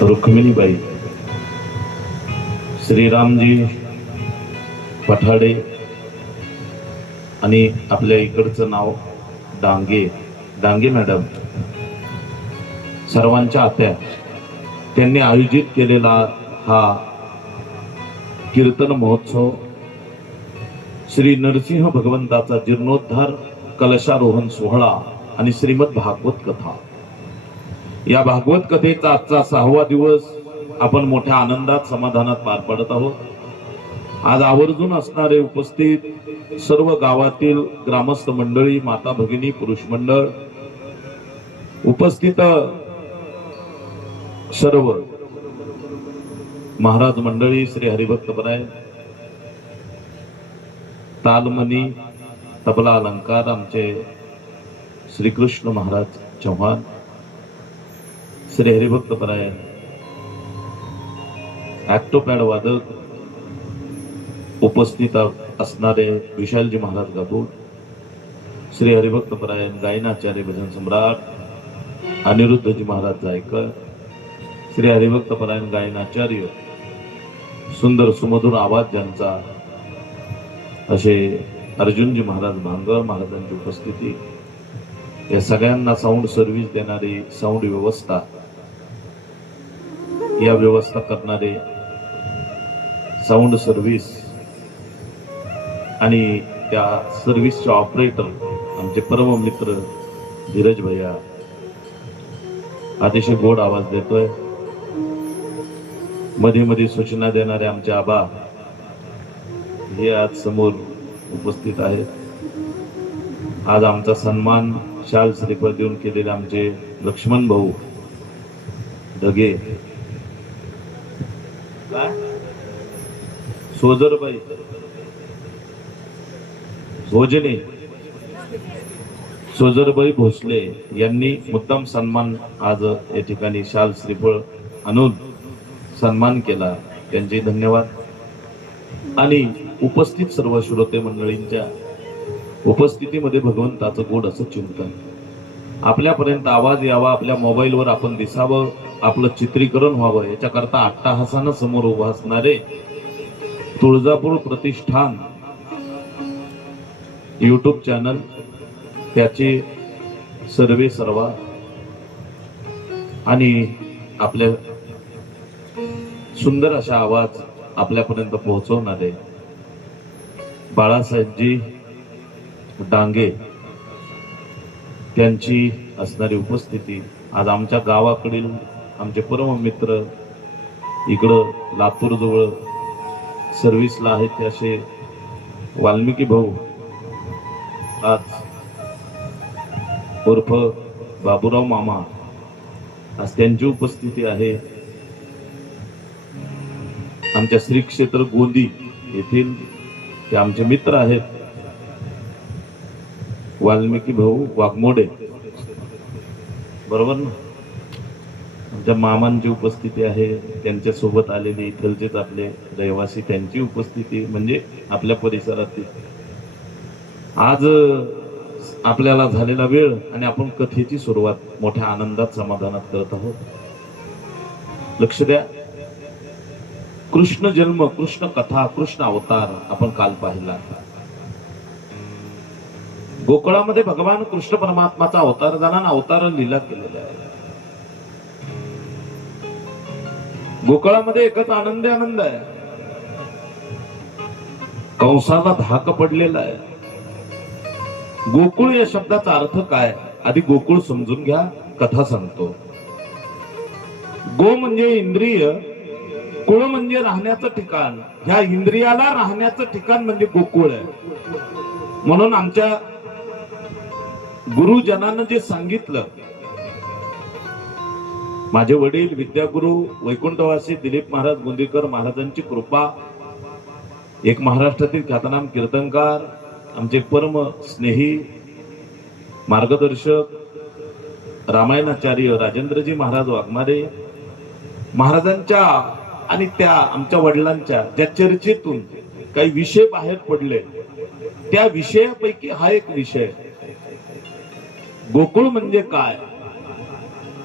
रुक्मिणीबाई, श्रीरामजी पठाडे आणि आपल्या इकडचं नाव डांगे डांगे मॅडम, सर्वांच्या आत्या, त्यांनी आयोजित केलेला हा कीर्तन महोत्सव श्री नरसिंह भगवंताचा जीर्णोद्धार कलशारोहण सोहळा आणि श्रीमद भागवत कथा, या भागवत कथेचा आजचा 6वा दिवस आपण मोठ्या आनंदात समाधानात पार पडत आहोत. आज आवर्जून असणारे उपस्थित सर्व गावातील ग्रामस्थ मंडळी, माता भगिनी, पुरुष मंडळ, उपस्थित सर्व महाराज मंडळी, श्री हरिभक्तपरायण, तालमनी, तबला अलंकार आमचे श्रीकृष्ण महाराज चव्हाण, श्री हरिभक्तपरायण, ऍक्टोपॅड वादक उपस्थित असणारे विशालजी महाराज गाभूड, श्री हरिभक्तपरायण गायनाचार्य भजन सम्राट अनिरुद्धजी महाराज जायकर, श्री हरिभक्तपरायण गायनाचार्य, सुंदर सुमधुर आवाज ज्यांचा असे अर्जुनजी महाराज भांगर महाराजांची उपस्थिती, या सगळ्यांना साऊंड सर्व्हिस देणारी साऊंड व्यवस्था, या व्यवस्था करणारे साऊंड सर्व्हिस आणि त्या सर्व्हिसचे ऑपरेटर आमचे परम मित्र धीरज भैया, अतिशय गोड आवाज देतोय, मध्ये मध्ये सूचना देणारे आमचे आबा हे आज समोर उपस्थित आहेत. आज आमचा सन्मान शाल श्रीफळ देऊन केलेले आमचे लक्ष्मण भाऊ ढगे, सोजरबाई भोजने, सोजरबाई भोसले यांनी मुद्दाम सन्मान आज या ठिकाणी शाल श्रीफळ आणून सन्मान केला, त्यांचे धन्यवाद. आणि उपस्थित सर्व श्रोते मंडळींच्या उपस्थितीमध्ये भगवंताचं गोड असं चिंतन, आपल्यापर्यंत आवाज यावा, आपल्या मोबाईलवर आपण दिसावं, आपलं चित्रीकरण व्हावं, याच्याकरता अट्टाहासानं समोर उभा असणारे तुळजापूर प्रतिष्ठान यूट्यूब चॅनल, त्याचे सर्वे सर्वा आणि आपल्या सुंदर अशा आवाज आपल्यापर्यंत पोहोचवणारे बाळासाहेबजी डांगे, त्यांची असणारी उपस्थिती, आज आमच्या गावाकडील आमचे परम मित्र इकडं लातूर जवळ सर्व्हिसला आहेत ते असे वाल्मिकी भाऊ, आज उर्फ बाबूराव मामा, आज त्यांची उपस्थिती आहे. आमच्या श्री क्षेत्र गोंदी येथील ते आमचे मित्र आहेत वाल्मिकी भाऊ वाघमोडे, बरोबर ना, आमच्या मामांची उपस्थिती आहे, त्यांच्या सोबत आलेले इथलचेच आपले रहिवासी, त्यांची उपस्थिती, म्हणजे आपल्या परिसरातील. आज आपल्याला झालेला वेळ आणि आपण कथेची सुरुवात मोठ्या आनंदात समाधानात करत आहोत. लक्ष द्या, कृष्ण जन्म, कृष्ण कथा, कृष्ण अवतार आपण काल पाहिला. गोकुळामध्ये भगवान कृष्ण परमात्माचा अवतार झाला आणि अवतार लीला केलेला आहे. गोकुळामध्ये एकच आनंद आहे, कंसाला धाक पडलेला आहे. गोकुळ या शब्दाचा अर्थ काय, आधी गोकुळ समजून घ्या, कथा सांगतो. गो म्हणजे इंद्रिय, कुळ म्हणजे राहण्याचं ठिकाण, ह्या इंद्रियाला राहण्याचं ठिकाण म्हणजे गोकुळ आहे. म्हणून आमच्या गुरुजनानं जे सांगितलं, माझे वडील विद्यागुरु वैकुंठवासी दिलीप महाराज गोंदीकर महाराजांची कृपा, एक महाराष्ट्रातील ख्यातनाम कीर्तनकार, आमचे परम स्नेही मार्गदर्शक रामायणाचार्य राजेंद्रजी महाराज वाघमारे महाराजांच्या आणि त्या आमच्या वडिलांच्या ज्या चर्चेतून काही विषय बाहेर पडले, त्या विषयापैकी हा एक विषय, गोकुळ म्हणजे काय.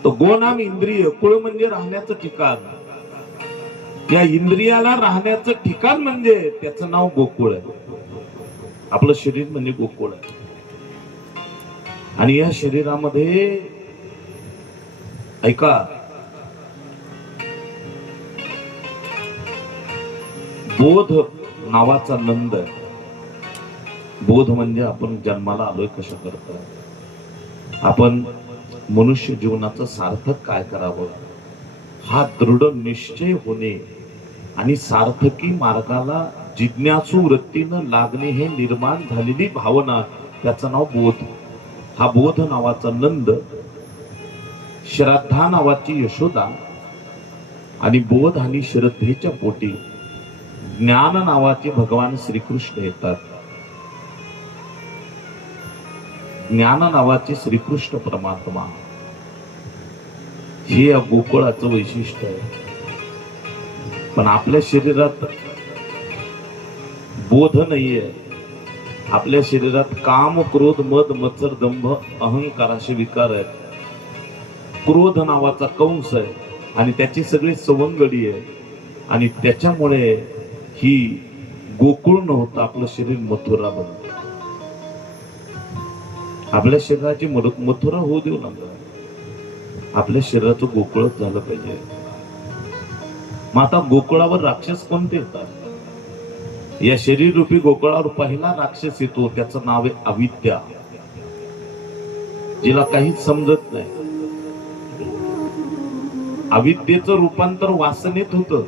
तो गो नाम इंद्रिय, कुळ म्हणजे राहण्याचं ठिकाण. या इंद्रियाला राहण्याचं ठिकाण म्हणजे त्याचं नाव गोकुळ आहे. आपलं शरीर म्हणजे गोकुळ आहे. आणि या शरीरामध्ये ऐका, बोध नावाचा नंद आहे. बोध म्हणजे आपण जन्माला आलोय कशा करता, आपण मनुष्य जीवनाचं सार्थक काय करावं, हा दृढ निश्चय होणे आणि सार्थकी मार्गाला जिज्ञासू वृत्तीनं लागणे हे निर्माण झालेली भावना, त्याचं नाव बोध. हा बोध नावाचा नंद, श्रद्धा नावाची यशोदा आणि बोध आणि श्रद्धेच्या पोटी ज्ञान नावाचे भगवान श्रीकृष्ण येतात. ज्ञान नावाचे श्रीकृष्ण परमात्मा, हे या गोकुळाचं वैशिष्ट्य आहे. पण आपल्या शरीरात बोध नाहीये. आपल्या शरीरात काम, क्रोध, मद, मत्सर, दंभ, अहंकार असे विकार आहेत. क्रोध नावाचा कंस आहे आणि त्याची सगळी सवंगडी आहे. आणि त्याच्यामुळे ही गोकुळ नव्हतं, आपलं शरीर मथुरा बनलं. आपल्या शरीराची मथुरा होऊ देऊ नका, आपल्या शरीराचं गोकुळच झालं पाहिजे. मग आता गोकुळावर राक्षस कोणते येतात? या शरीर रूपी गोकुळावर पहिला राक्षस येतो, त्याचं नाव आहे अविद्या, जिला काहीच समजत नाही. अविद्येचं रूपांतर वासनेत होतं,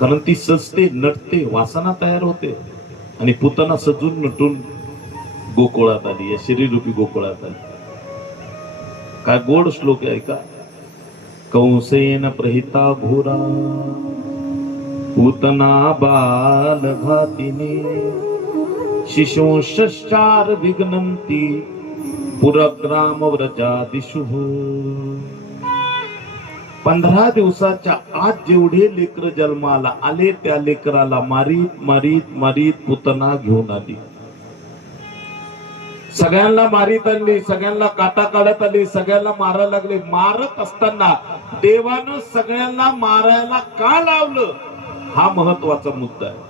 कारण ती सजते, नटते, वासना तयार होते आणि पुतना सजून नटून गोकुळात आली, या शरीर रूपी गोकुळात आली. काय गोड श्लोक आहे का? कंसेन प्रहिता घोरा पूतना बाल घातिनी शिशोश्चार विघ्नन्ति पुरग्राम व्रजादिषु. 15 दिवसाच्या आत जेवढे लेकर जन्माला आले, त्या लेकराला मारीत मारीत मारीत पुतना घेऊन आली. सगळ्यांना मारीत आणली, सगळ्यांना काटा काढत आली, सगळ्यांना मारायला लागले. मारत असताना देवानं सगळ्यांना मारायला का लावलं, हा महत्वाचा मुद्दा आहे.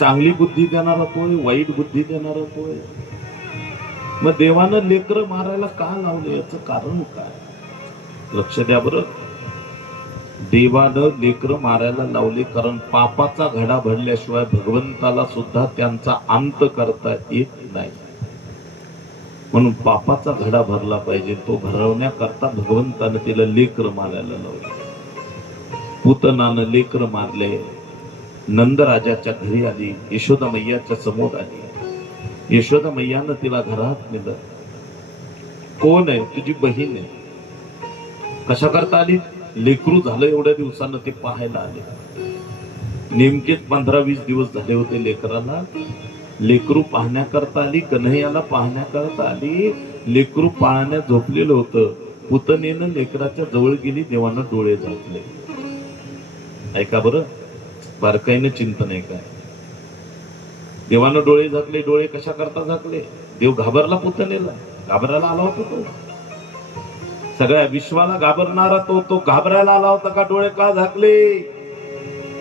चांगली बुद्धी देणारा तोय, वाईट बुद्धी देणारा तोय. मग देवानं लेकर मारायला का लावले, याचं कारण काय? लक्ष द्या बरं. देवानं लेकर मारायला लावले कारण पापाचा घडा भरल्याशिवाय भगवंताला सुद्धा त्यांचा अंत करता येत नाही. म्हणून पापाचा घडा भरला पाहिजे, तो भरवण्याकरता भगवंतानं तिला लेकर मारायला लावले. पूतनानं लेकर मारले. नंद राजाच्या घरी आली, यशोदा मैयाच्या समोर आली. यशोदा मैयानं तिला घरात नेलं. कोण आहे? तुझी बहीण आहे. कशा करता आली? लेकरू झालं एवढ्या दिवसानं ते पाहायला आले. नेमकेच 15-20 दिवस झाले होते लेकराला. लेकरू पाहण्याकरता आली, कन्हैयाला पाहण्याकरता आली. लेकरू पाळण्यात झोपलेलं होतं. पुतनेनं लेकराच्या जवळ गेली, देवानं डोळे झाकले. ऐका बरं, बारकाईनं चिंतन आहे काय? देवानं डोळे झाकले. डोळे कशा करता झाकले? देव घाबरला पुतनेला, घाबरायला आला होता तो. सगळ्या विश्वाला घाबरणारा तो घाबरायला आला होता का? डोळे का झाकले?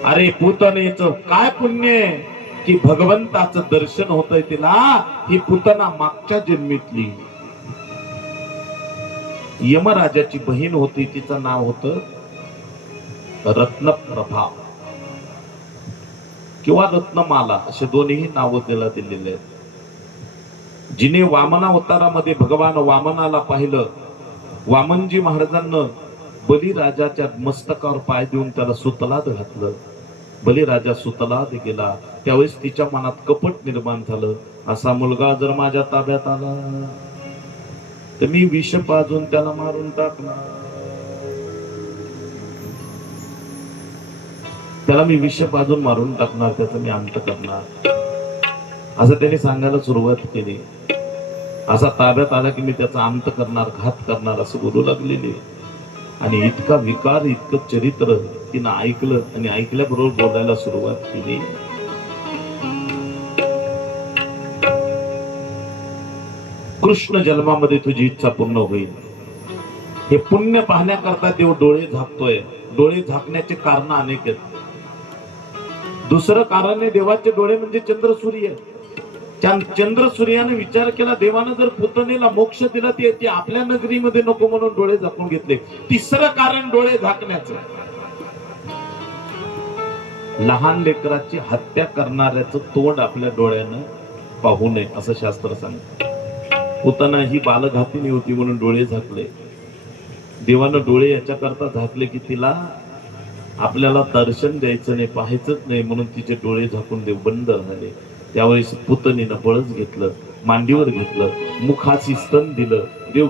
अरे पुतनेचं काय पुण्य की भगवंताचं दर्शन होतंय तिला. ही पुतना मागच्या जन्मीतली यमराजाची बहीण होती. तिचं नाव होतं रत्नप्रभा किंवा रत्नमाला, असे दोन्ही नाव तिला दिलेले आहेत. जिने वामनावतारामध्ये भगवान वामनाला पाहिलं, वामनजी महाराजांना बलिराजाच्या मस्तकावर पाय देऊन त्याला सुतलाद घातलं. बलिराजा सुतलाद गेला, त्यावेळेस तिच्या मनात कपट निर्माण झालं. असा मुलगा जर माझ्या ताब्यात आला तर मी विष पाजून त्याला मारून टाकणार, त्याला मी विष पाजून मारून टाकणार, त्याचा मी अंत करणार, असं त्याने सांगायला सुरुवात केली. असा ताब्यात आला की मी त्याचा अंत करणार, घात करणार, असं बोलू लागलेली. आणि इतका विकार, इतकं चरित्र तिनं ऐकलं आणि ऐकल्याबरोबर बोलायला सुरुवात केली. कृष्ण जन्मामध्ये तुझी इच्छा पूर्ण होईल. हे पुण्य पाहण्याकरता देव डोळे झाकतोय. डोळे झाकण्याचे कारण अनेक आहेत. दुसरं कारण आहे देवाचे डोळे म्हणजे चंद्र सूर्य. चंद्र सूर्याने विचार केला, देवानं जर पुतणेला मोक्ष दिला ती आपल्या नगरीमध्ये नको म्हणून डोळे झाकून घेतले. तिसरं कारण डोळे झाकण्याचं, लहान लेकराची हत्या करणाऱ्याचं तोंड आपल्या डोळ्यानं पाहू नये असं शास्त्र सांगतं. पुतना ही बालघातिनी होती म्हणून डोळे झाकले. देवानं डोळे याच्याकरता झाकले की तिला आपल्याला दर्शन द्यायचं नाही, पाहायचंच नाही म्हणून तिचे डोळे झाकून देव बंद झाले. त्यावेळेस पुतणीनं बळच घेतलं, मांडीवर घेतलं, मुखाची स्तन दिलं. देव